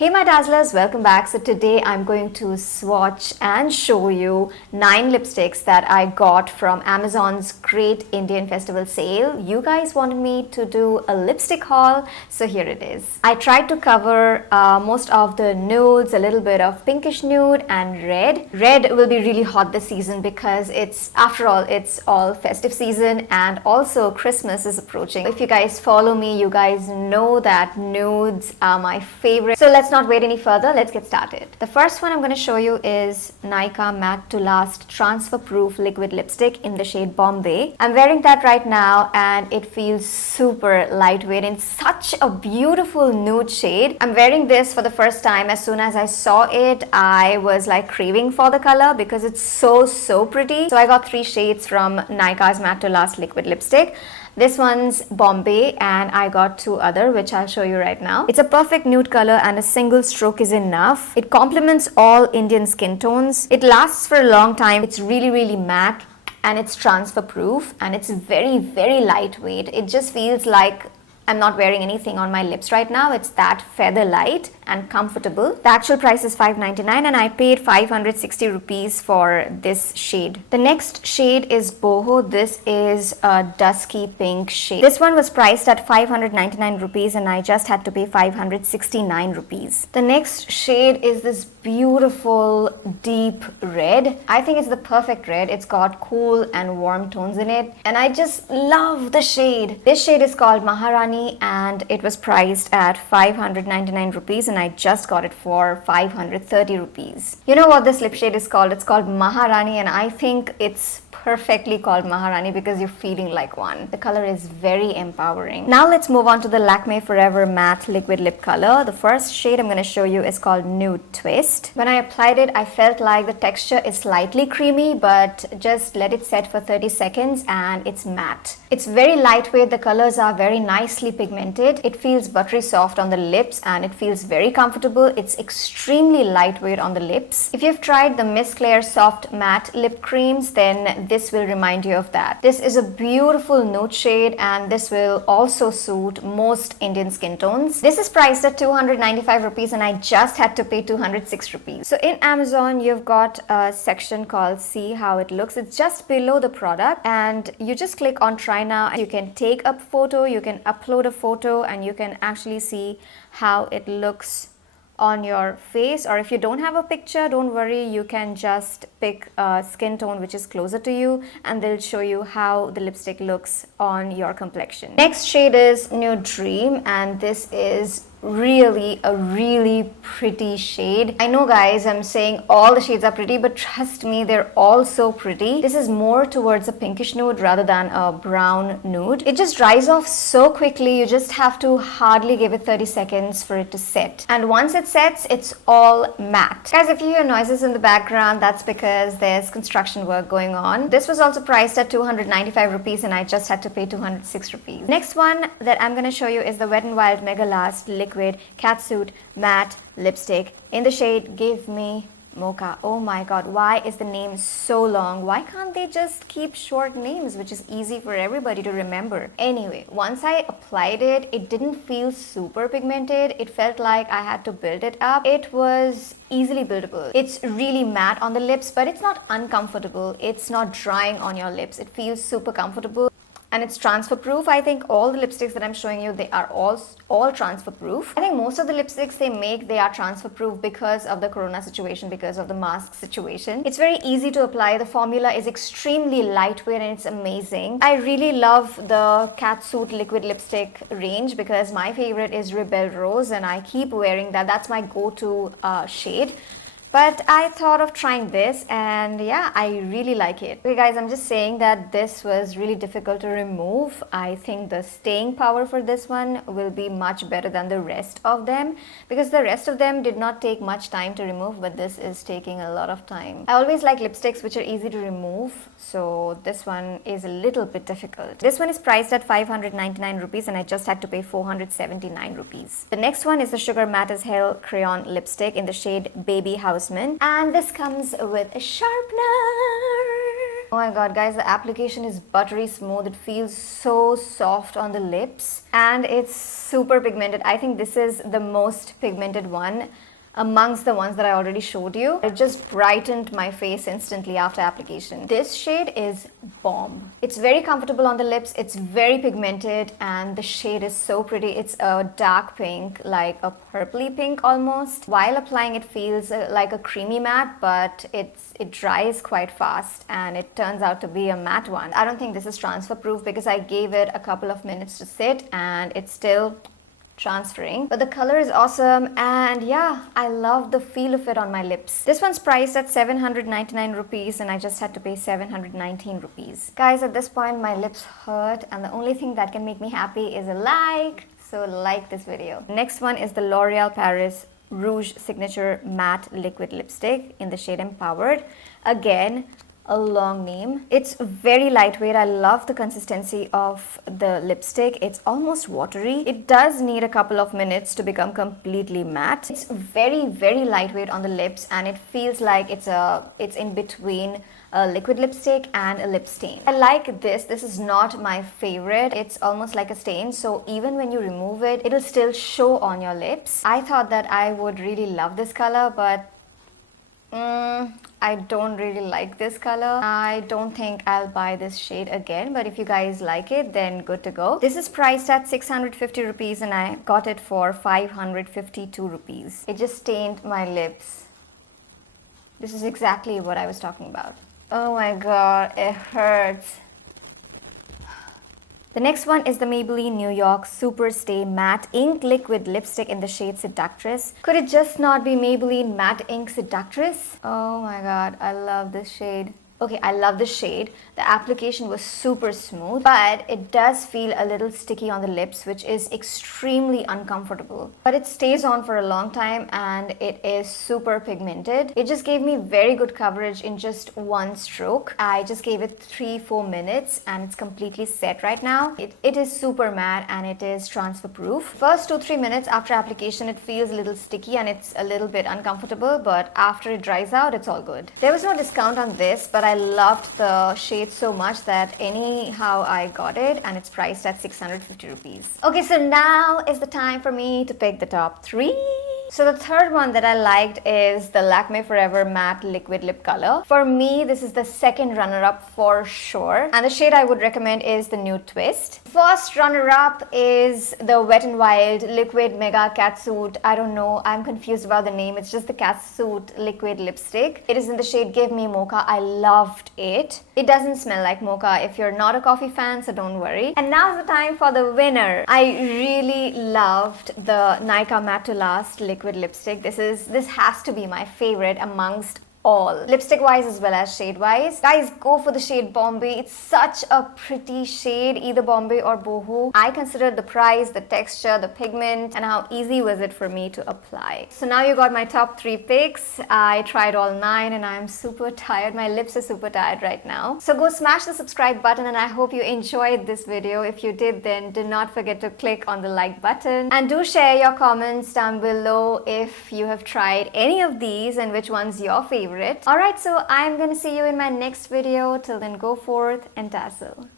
Hey my dazzlers, welcome back. So today I'm going to swatch and show you 9 lipsticks that I got from Amazon's Great Indian Festival sale. You guys wanted me to do a lipstick haul, so here it is. I tried to cover most of the nudes, a little bit of pinkish nude and red. Red will be really hot this season because after all, it's all festive season and also Christmas is approaching. If you guys follow me, you guys know that nudes are my favorite. So let's not wait any further, let's get started. The first one I'm going to show you is Nykaa Matte to Last Transfer Proof Liquid Lipstick in the shade Bombae. I'm wearing that right now and it feels super lightweight in such a beautiful nude shade. I'm wearing this for the first time. As soon as I saw it, I was like craving for the color because it's so pretty. So I got 3 shades from Nykaa's Matte to Last Liquid Lipstick. This one's Bombae and I got 2 other which I'll show you right now. It's a perfect nude color and a single stroke is enough. It complements all Indian skin tones. It lasts for a long time. It's really matte and it's transfer proof and it's very lightweight. It just feels like I'm not wearing anything on my lips right now. It's that feather light and comfortable. The actual price is $5.99 and I paid 560 rupees for this shade. The next shade is Boho. This is a dusky pink shade. This one was priced at 599 rupees and I just had to pay 569 rupees. The next shade is this beautiful deep red. I think it's the perfect red. It's got cool and warm tones in it and I just love the shade. This shade is called Maharani and it was priced at 599 rupees and I just got it for 530 rupees. You know what this lip shade is called? It's called Maharani and I think it's perfectly called Maharani because you're feeling like one. The color is very empowering. Now let's move on to the Lakme Forever Matte Liquid Lip Color. The first shade I'm going to show you is called Nude Twist. When I applied it, I felt like the texture is slightly creamy, but just let it set for 30 seconds and it's matte. It's very lightweight. The colors are very nicely pigmented. It feels buttery soft on the lips and it feels very comfortable. It's extremely lightweight on the lips. If you've tried the Miss Claire Soft Matte Lip Creams, then this will remind you of that. This is a beautiful nude shade and this will also suit most Indian skin tones. This is priced at 295 rupees and I just had to pay 206 rupees. So in Amazon, you've got a section called See How It Looks. It's just below the product and you just click on Try Now. You can take a photo, you can upload a photo and you can actually see how it looks on your face, or if you don't have a picture, don't worry, you can just pick a skin tone which is closer to you and they'll show you how the lipstick looks on your complexion. Next shade is Nude Dream and this is really a really pretty shade. I know guys, I'm saying all the shades are pretty, but trust me, they're all so pretty. This is more towards a pinkish nude rather than a brown nude. It just dries off so quickly. You just have to hardly give it 30 seconds for it to set. And once it sets, it's all matte. Guys, if you hear noises in the background, that's because there's construction work going on. This was also priced at 295 rupees and I just had to pay 206 rupees. Next one that I'm going to show you is the Wet n Wild Megalast Liquid Catsuit Matte Lipstick in the shade Give Me Mocha. Oh my god, why is the name so long? Why can't they just keep short names, which is easy for everybody to remember? Anyway, once I applied it, it didn't feel super pigmented. It felt like I had to build it up. It was easily buildable. It's really matte on the lips, but it's not uncomfortable. It's not drying on your lips. It feels super comfortable. And it's transfer proof. I think all the lipsticks that I'm showing you, they are all transfer proof. I think most of the lipsticks they are transfer proof because of the corona situation, because of the mask situation. It's very easy to apply. The formula is extremely lightweight and it's amazing. I really love the Catsuit liquid lipstick range because my favorite is Rebel Rose and I keep wearing that. That's my go-to shade. But I thought of trying this and yeah, I really like it. Okay guys, I'm just saying that this was really difficult to remove. I think the staying power for this one will be much better than the rest of them because the rest of them did not take much time to remove, but this is taking a lot of time. I always like lipsticks which are easy to remove, so this one is a little bit difficult. This one is priced at 599 rupees and I just had to pay 479 rupees. The next one is the Sugar Matte as Hell Crayon Lipstick in the shade Baby Houseman and this comes with a sharpener. Oh my god, guys, the application is buttery smooth. It feels so soft on the lips and it's super pigmented. I think this is the most pigmented one amongst the ones that I already showed you. It just brightened my face instantly after application. This shade is Bomb. It's very comfortable on the lips, it's very pigmented, and the shade is so pretty. It's a dark pink, like a purpley pink almost. While applying, it feels like a creamy matte, but it dries quite fast and it turns out to be a matte one. I don't think this is transfer proof because I gave it a couple of minutes to sit and it's still transferring, but the color is awesome, and yeah, I love the feel of it on my lips. This one's priced at 799 rupees and I just had to pay 719 rupees. Guys, at this point my lips hurt and the only thing that can make me happy is a like, so like this video. Next one is the L'Oreal Paris Rouge Signature Matte Liquid Lipstick in the shade Empowered. Again, a long name. It's very lightweight. I love the consistency of the lipstick. It's almost watery. It does need a couple of minutes to become completely matte. It's very, very lightweight on the lips and it feels like it's in between a liquid lipstick and a lip stain. I like this. This is not my favorite. It's almost like a stain, so even when you remove it, it'll still show on your lips. I thought that I would really love this color, but I don't really like this color. I don't think I'll buy this shade again, but if you guys like it, then good to go. This is priced at 650 rupees and I got it for 552 rupees. It just stained my lips. This is exactly what I was talking about. Oh my god, it hurts. The next one is the Maybelline New York Super Stay Matte Ink Liquid Lipstick in the shade Seductress. Could it just not be Maybelline Matte Ink Seductress? Oh my god, I love this shade. Okay, I love the shade. The application was super smooth, but it does feel a little sticky on the lips, which is extremely uncomfortable. But it stays on for a long time and it is super pigmented. It just gave me very good coverage in just one stroke. I just gave it 3-4 minutes and it's completely set right now. It is super matte and it is transfer proof. First 2-3 minutes after application, it feels a little sticky and it's a little bit uncomfortable, but after it dries out, it's all good. There was no discount on this, but I loved the shade so much that anyhow I got it, and it's priced at 650 rupees. Okay, so now is the time for me to pick the top 3. So the third one that I liked is the Lakme Forever Matte Liquid Lip Color. For me, this is the second runner-up for sure. And the shade I would recommend is the Nude Twist. First runner-up is the Wet n Wild Liquid Mega Catsuit. I don't know, I'm confused about the name. It's just the Catsuit Liquid Lipstick. It is in the shade Give Me Mocha. I loved it. It doesn't smell like mocha if you're not a coffee fan, so don't worry. And now's the time for the winner. I really loved the Nykaa Matte to Last Liquid Lipstick. This has to be my favorite amongst all, lipstick wise as well as shade wise. Guys, go for the shade Bombae. It's such a pretty shade, either Bombae or Boho. I considered the price, the texture, the pigment, and how easy was it for me to apply. So now you got my top 3 picks. I tried all 9 and I'm super tired. My lips are super tired right now. So go smash the subscribe button and I hope you enjoyed this video. If you did, then do not forget to click on the like button and do share your comments down below if you have tried any of these and which one's your favorite. Alright, so I'm gonna see you in my next video. Till then, go forth and dazzle.